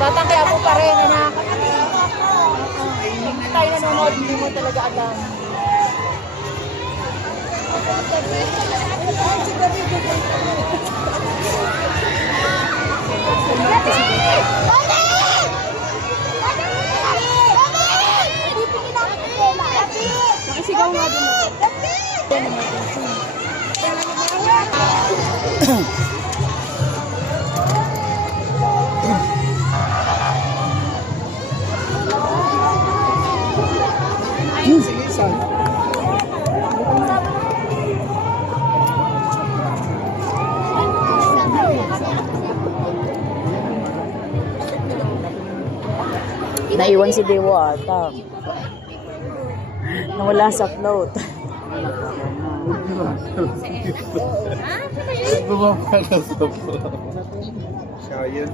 Batang kaya po pa rin, anak. Hindi tayo nanonood, hindi mo talaga alam. Nakisigaw nga din ako. Naiwan si Dewo ata. Nawala sa float. Bumapala sa float. Siya yun.